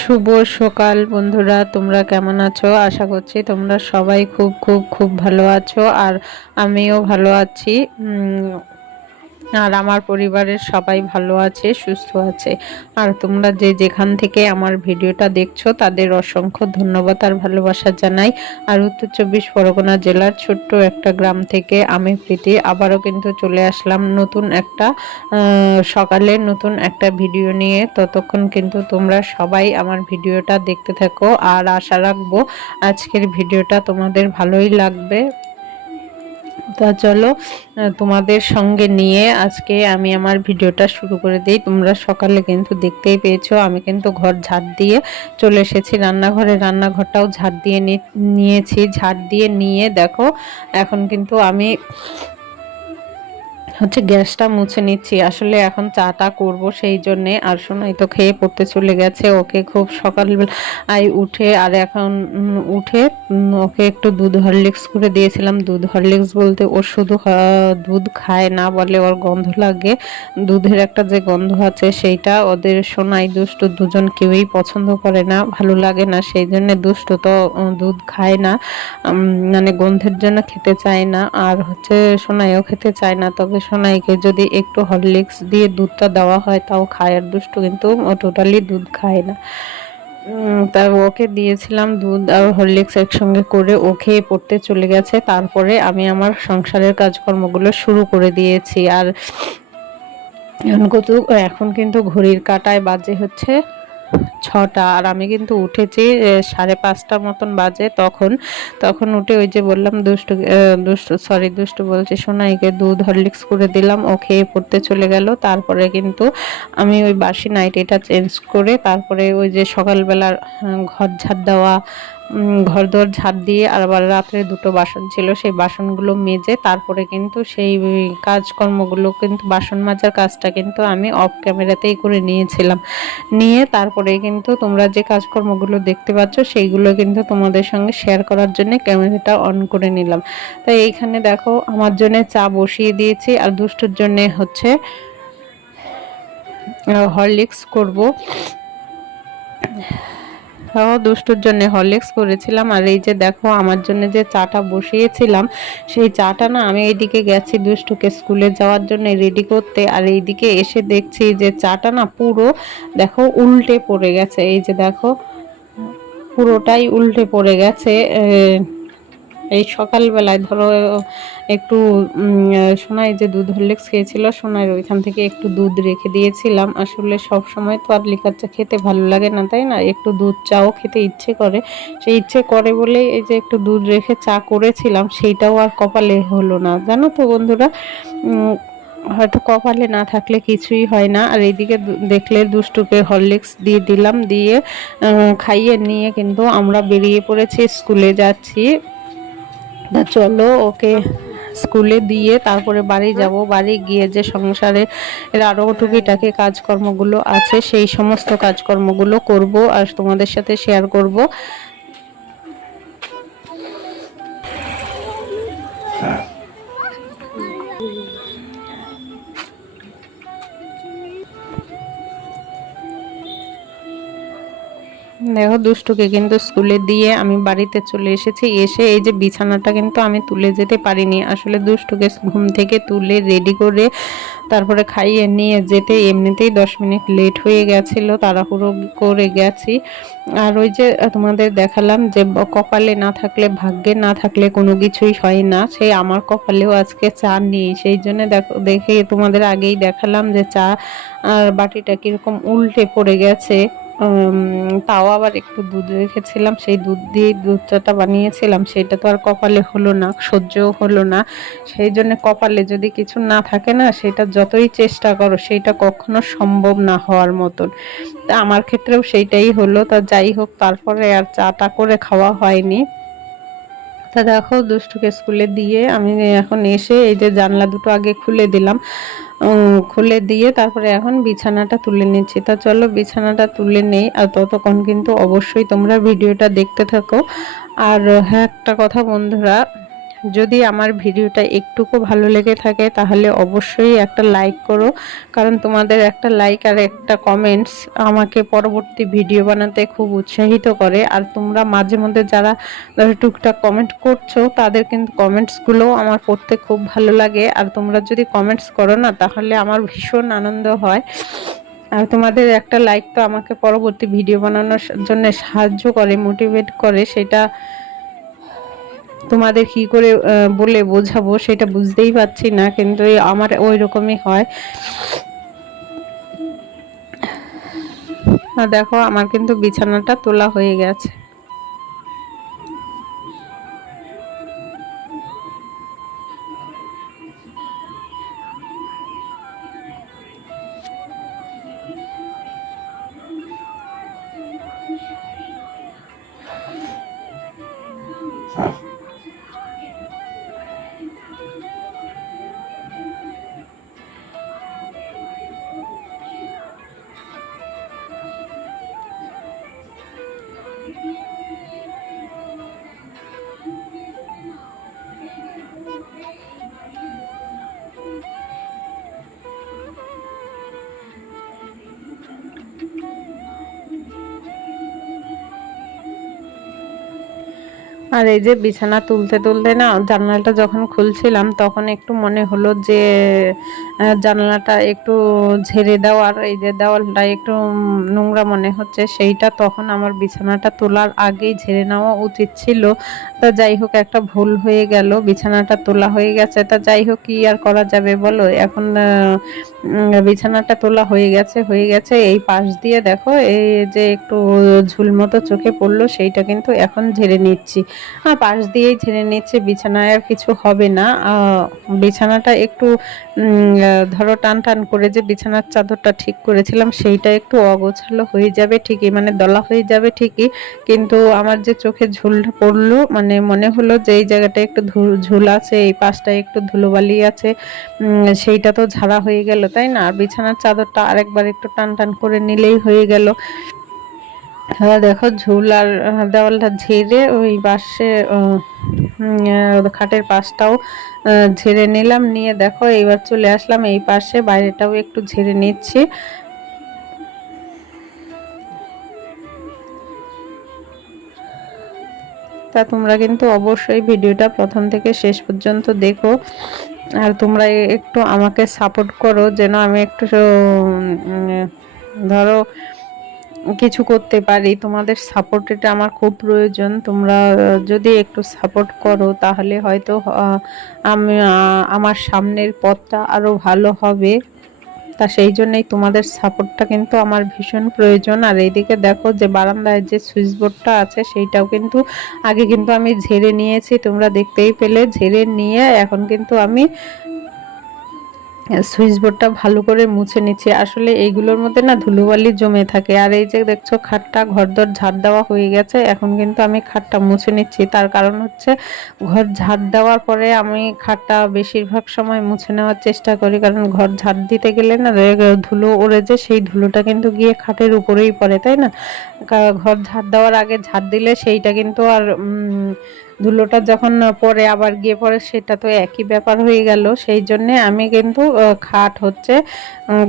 শুভ সকাল বন্ধুরা, তোমরা কেমন আছো? আশা করছি তোমরা সবাই খুব খুব খুব ভালো আছো। আর আমিও ভালো আছি। আর আমার পরিবারের সবাই ভালো আছে, সুস্থ আছে। আর তোমরা যে যেখান থেকে আমার ভিডিওটা দেখছো তাদের অসংখ্য ধন্যবাদ আর ভালোবাসা জানাই। আর উত্তর 24 পরগনা জেলার ছোট্ট একটা গ্রাম থেকে আমি প্রীতি আবারও কিন্তু চলে আসলাম নতুন একটা সকালে নতুন একটা ভিডিও নিয়ে। ততক্ষণ কিন্তু তোমরা সবাই আমার ভিডিওটা দেখতে থাকো, আর আশা রাখবো আজকের ভিডিওটা তোমাদের ভালোই লাগবে। তা চলো, তোমাদের সঙ্গে নিয়ে আজকে আমি আমার ভিডিওটা শুরু করে দিই। তোমরা সকালে কিন্তু দেখতেই পেয়েছো আমি কিন্তু ঘর ঝাড় দিয়ে চলে এসেছি রান্নাঘরে। রান্নাঘরটাও ঝাড় দিয়ে নিয়েছি। ঝাড় দিয়ে নিয়ে দেখো এখন কিন্তু আমি গ্যাসটা মুছে নিচ্ছি। আসলে এখন চাটা করব সেই জন্যে। আর শোনাই তো খেয়ে পড়তে চলে গেছে। ওকে খুব সকালবেলায় উঠে আর এখন উঠে ওকে একটু দুধ হরলিক্স করে দিয়েছিলাম। দুধ হরলিক্স বলতে ও শুধু দুধ খায় না, বলে ওর গন্ধ লাগে। দুধের একটা যে গন্ধ আছে সেইটা ওদের সোনাই দুষ্টু দুজন কেউই পছন্দ করে না, ভালো লাগে না। সেই জন্য দুষ্টু তো দুধ খায় না, মানে গন্ধের জন্য খেতে চায় না। আর সোনাইও খেতে চায় না। তবে সোনাইকে যদি একটু হরলিক্স দিয়ে দুধটা দেওয়া হয় তাও খায়। আর দুষ্টু কিন্তু টোটালি দুধ খায় না। তা ওকে দিয়েছিলাম দুধ আর হরলিক্স একসঙ্গে করে, ও খেয়ে পড়তে চলে গেছে। তারপরে আমি আমার সংসারের কাজকর্মগুলো শুরু করে দিয়েছি। আর এখন কিন্তু ঘড়ির কাঁটায় বাজে 6টা, আর আমি কিন্তু উঠেছি 5:30টার মতন বাজে। তখন উঠে ওই যে বললাম দুষ্টু বলছে সোনাইকে দুধ হরলিক্স করে দিলাম, ও খেয়ে পড়তে চলে গেল। তারপরে কিন্তু আমি ওই বাসি নাইটিটা চেঞ্জ করে তারপরে ওই যে সকালবেলার ঘর ঝাড় দেওয়া, ঘর দোর ঝাড় দিয়ে আর আবার রাত্রে 2টো বাসন ছিল, সেই বাসনগুলো মেজে তারপরে কিন্তু সেই কাজকর্মগুলো কিন্তু বাসন মাজার কাজটা কিন্তু আমি অফ ক্যামেরাতেই করে নিয়েছিলাম। নিয়ে তারপরে কিন্তু তোমরা যে কাজকর্মগুলো দেখতে পাচ্ছ সেইগুলো কিন্তু তোমাদের সঙ্গে শেয়ার করার জন্য ক্যামেরাটা অন করে নিলাম। তাই এইখানে দেখো আমার জন্য চা বসিয়ে দিয়েছি, আর দুষ্টুর জন্য হরলিক্স করব। দুষ্টুর জন্য হরলিক্স করেছিলাম। আর এই যে দেখো আমার জন্য যে চাটা বসিয়েছিলাম সেই চাটা না আমি এইদিকে গেছি দুষ্টুকে স্কুলে যাওয়ার জন্য রেডি করতে, আর এইদিকে এসে দেখছি যে চাটা না পুরো দেখো উল্টে পড়ে গেছে। এই যে দেখো পুরোটাই উল্টে পড়ে গেছে। এই সকালবেলায় ধরো একটু সোনাই যে দুধ হরলিক্স খেয়েছিল, সোনাইয়ের ওইখান থেকে একটু দুধ রেখে দিয়েছিলাম। আসলে সব সময় তো আর লিকার চা খেতে ভালো লাগে না, তাই না? একটু দুধ চাও খেতে ইচ্ছে করে। সেই ইচ্ছে করে বলেই এই যে একটু দুধ রেখে চা করেছিলাম, সেইটাও আর কপালে হলো না, জানো তো বন্ধুরা। হয়তো কপালে না থাকলে কিছুই হয় না। আর এইদিকে দেখলে দুষ্টুকে হরলিক্স দিয়ে দিলাম, দিয়ে খাইয়ে নিয়ে কিন্তু আমরা বেরিয়ে পড়েছি, স্কুলে যাচ্ছি। তা চলো ওকে স্কুলে দিয়ে তারপরে বাড়ি যাব। বাড়ি গিয়ে যে সংসারে আরও টুকিটাকি কাজকর্মগুলো আছে সেই সমস্ত কাজকর্মগুলো করব আর তোমাদের সাথে শেয়ার করব। দেখো দুষ্টুকে কিন্তু স্কুলে দিয়ে আমি বাড়িতে চলে এসেছি। এসে এই যে বিছানাটা কিন্তু আমি তুলে যেতে পারিনি। আসলে দুষ্টুকে ঘুম থেকে তুলে রেডি করে তারপরে খাইয়ে নিয়ে যেতে এমনিতেই 10 মিনিট লেট হয়ে গেছিলো, তাড়াহুড়ো করে গেছি। আর ওই যে তোমাদের দেখালাম যে কপালে না থাকলে, ভাগ্যে না থাকলে কোনো কিছুই হয় না। সেই আমার কপালেও আজকে চা নেই, সেই জন্য দেখে তোমাদের আগেই দেখালাম যে চা আর বাটিটা কীরকম উল্টে পড়ে গেছে। তাও আবার একটু দুধ রেখেছিলাম, সেই দুধ দিয়ে দুধ চাটা বানিয়েছিলাম, সেটা তো আর কপালে হলো না, সহ্যও হলো না। সেই জন্য কপালে যদি কিছু না থাকে না, সেটা যতই চেষ্টা করো সেইটা কখনো সম্ভব না হওয়ার মতন। তা আমার ক্ষেত্রেও সেইটাই হলো। তা যাই হোক, তারপরে আর চাটা করে খাওয়া হয়নি। তা দেখো দুষ্টুকে স্কুলে দিয়ে আমি এখন এসে এই যে জানলা দুটো আগে খুলে দিলাম, খুলে দিয়ে তারপরে এখন বিছানাটা তুলে নিচ্ছি। তা চলো বিছানাটা তুলে নেই, আর ততক্ষণ কিন্তু অবশ্যই তোমরা ভিডিওটা দেখতে থাকো। আর হ্যাঁ, একটা কথা বন্ধুরা, যদি আমার ভিডিওটা একটুকু ভালো লেগে থাকে তাহলে অবশ্যই একটা লাইক করো, কারণ তোমাদের একটা লাইক আর একটা কমেন্টস আমাকে পরবর্তী ভিডিও বানাতে খুব উৎসাহিত করে। আর তোমরা মাঝে মধ্যে যারা টুকটাক কমেন্ট করছো তাদের কিন্তু কমেন্টসগুলো আমার পড়তে খুব ভালো লাগে। আর তোমরা যদি কমেন্টস করো না তাহলে আমার ভীষণ আনন্দ হয়। আর তোমাদের একটা লাইক তো আমাকে পরবর্তী ভিডিও বানানোর জন্য সাহায্য করে, মোটিভেট করে। সেটা তোমাদের কি করে বলে বোঝাবো সেটা বুঝতেই পারছি না, কিন্তু আমার ওই রকমই হয়। দেখো আমার কিন্তু বিছানাটা তোলা হয়ে গেছে। আর এই যে বিছানা তুলতে তুলতে না জানালাটা যখন খুলছিলাম তখন একটু মনে হলো যে জানালাটা একটু ঝেড়ে দেওয়ার, এই যে দেওয়ালটা একটু নোংরা মনে হচ্ছে, সেইটা তখন আমার বিছানাটা তোলার আগেই ঝেড়ে নেওয়া উচিত ছিল। তা যাই হোক, একটা ভুল হয়ে গেল, বিছানাটা তোলা হয়ে গেছে। তা যাই হোক, কি আর করা যাবে বলো। এখন বিছানাটা তোলা হয়ে গেছে। এই পাশ দিয়ে দেখো এই যে একটু ঝুল মতো চোখে পড়লো, সেইটা কিন্তু এখন ঝেড়ে নিচ্ছি। পাশ দিয়েই ঝেড়ে নিচ্ছে, বিছানায় আর কিছু হবে না। বিছানাটা একটু ধরো টান টান করে যে বিছানার চাদরটা ঠিক করেছিলাম সেইটা একটু অগোছালো হয়ে যাবে ঠিকই, মানে দলা হয়ে যাবে ঠিকই, কিন্তু আমার যে চোখে ঝুলটা পড়লো, মানে মনে হলো যে এই জায়গাটা একটু ঝুল আছে, এই পাশটায় একটু ধুলোবালি আছে, সেইটা তো ঝাড়া হয়ে গেল, তাই না? আর বিছানার চাদরটা আরেকবার একটু টান টান করে নিলেই হয়ে গেল। হ্যাঁ দেখো, ঝুল আর দেওয়ালটা ঝেড়ে ওই পাশে খাটের পাশটাও ঝেড়ে নিলাম, নিয়ে দেখো এইবার চলে আসলাম এই পাশে, বাইরেটাও একটু ঝেড়ে নিচ্ছি। তা তোমরা কিন্তু অবশ্যই ভিডিওটা প্রথম থেকে শেষ পর্যন্ত দেখো, আর তোমরা একটু আমাকে সাপোর্ট করো যেন আমি একটু ধরো কিছু করতে পারি। তোমাদের সাপোর্ট এটা আমার খুব প্রয়োজন। তোমরা যদি একটু সাপোর্ট করো তাহলে হয়তো আমি আমার সামনের পথটা আরো ভালো হবে। তা সেই জন্যই তোমাদের সাপোর্টটা কিন্তু আমার ভীষণ প্রয়োজন। আর এইদিকে দেখো যে বারান্দায় যে সুইচ বোর্ডটা আছে সেইটাও কিন্তু আগে কিন্তু আমি ঝেড়ে নিয়েছি, তোমরা দেখতেই পেলে। ঝেড়ে নিয়ে এখন কিন্তু আমি সুইচ বোর্ডটা ভালো করে মুছে নিচ্ছি। আসলে এইগুলোর মধ্যে না ধুলোবালি জমে থাকে। আর এই যে দেখছো খাটটা ঘরদোর ঝাড় দেওয়া হয়ে গেছে, এখন কিন্তু আমি খাটটা মুছে নিচ্ছি। তার কারণ হচ্ছে ঘর ঝাড় দেওয়ার পরে আমি খাটটা বেশিরভাগ সময় মুছে নেওয়ার চেষ্টা করি, কারণ ঘর ঝাড় দিতে গেলে না ধুলো ওড়ে যে সেই ধুলোটা কিন্তু গিয়ে খাটের উপরেই পড়ে, তাই না? ঘর ঝাড় দেওয়ার আগে ঝাড় দিলে সেইটা কিন্তু আর ধুলোটা যখন পরে আবার গিয়ে পড়ে সেটা তো একই ব্যাপার হয়ে গেল। সেই জন্যে আমি কিন্তু খাট হচ্ছে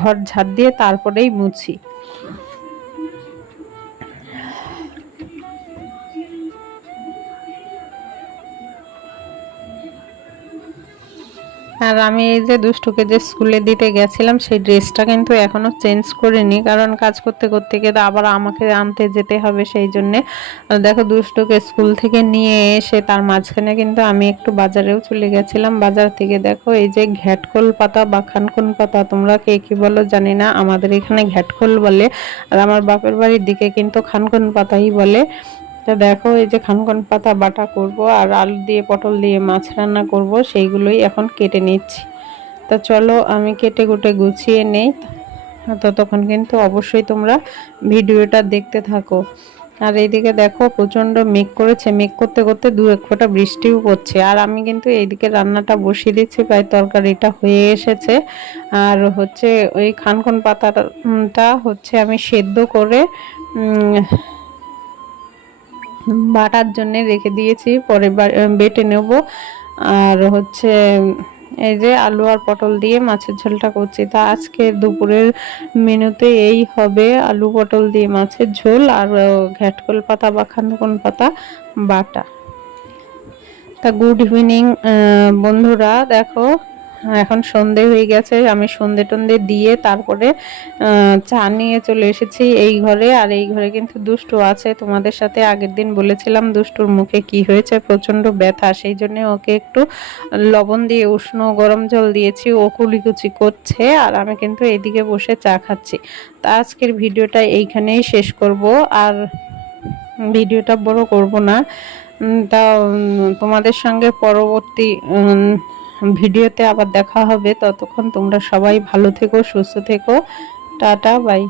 ঘর ঝাড় দিয়ে তারপরেই মুছি। আর আমি এই যে দুষ্টুকে যে স্কুলে দিতে গেছিলাম সেই ড্রেসটা কিন্তু এখনো চেঞ্জ করিনি, কারণ কাজ করতে করতে গিয়ে আবার আমাকে আনতে যেতে হবে। সেই জন্যে দেখো দুষ্টুকে স্কুল থেকে নিয়ে এসে তার মাঝখানে কিন্তু আমি একটু বাজারেও চলে গেছিলাম। বাজার থেকে দেখো এই যে ঘ্যাটকোল পাতা বা খানকুন পাতা, তোমরা কে কি বলো জানি না, আমাদের এখানে ঘ্যাটকোল বলে, আর আমার বাপের বাড়ির দিকে কিন্তু খানকুন পাতাই বলে। তো দেখো এই যে খানকন পাতা বাটা করব আর আলু দিয়ে পটল দিয়ে মাছ রান্না করব, সেইগুলোই এখন কেটে নিচ্ছি। তো চলো আমি কেটে কুটে গুছিয়ে নেই, ততক্ষণ কিন্তু অবশ্যই তোমরা ভিডিওটা দেখতে থাকো। আর এইদিকে দেখো প্রচণ্ড মেঘ করেছে, মেঘ করতে করতে দু এক ফোঁটা বৃষ্টিও পড়ছে। আর আমি কিন্তু এইদিকে রান্নাটা বসিয়ে দিচ্ছি, প্রায় তরকারিটা হয়ে এসেছে। আর হচ্ছে ওই খানকন পাতাটা হচ্ছে আমি সেদ্ধ করে বাটার জন্য রেখে দিয়েছি, পরে বেটে নেব। আর হচ্ছে এই যে আলু আর পটল দিয়ে মাছের ঝোলটা করছি। তা আজকে দুপুরের মেনুতে এই হবে আলু পটল দিয়ে মাছের ঝোল আর ঘ্যাটকল পাতা বা খানকুন পাতা বাটা। তা গুড ইভিনিং বন্ধুরা, দেখো এখন সন্ধে হয়ে গেছে, আমি সন্ধে টন্ধে দিয়ে তারপরে চা নিয়ে চলে এসেছি এই ঘরে। আর এই ঘরে কিন্তু দুষ্টু আছে, তোমাদের সাথে আগের দিন বলেছিলাম দুষ্টুর মুখে কি হয়েছে, প্রচণ্ড ব্যথা, সেই জন্য ওকে একটু লবণ দিয়ে উষ্ণ গরম জল দিয়েছি, ও কুলিকুচি করছে আর আমি কিন্তু এদিকে বসে চা খাচ্ছি। তা আজকের ভিডিওটা এইখানেই শেষ করব, আর ভিডিওটা বড় করব না। তা তোমাদের সঙ্গে পরবর্তী ভিডিওতে আবার দেখা হবে। ততক্ষণ তোমরা সবাই ভালো থেকো, সুস্থ থেকো। Ta-ta, by.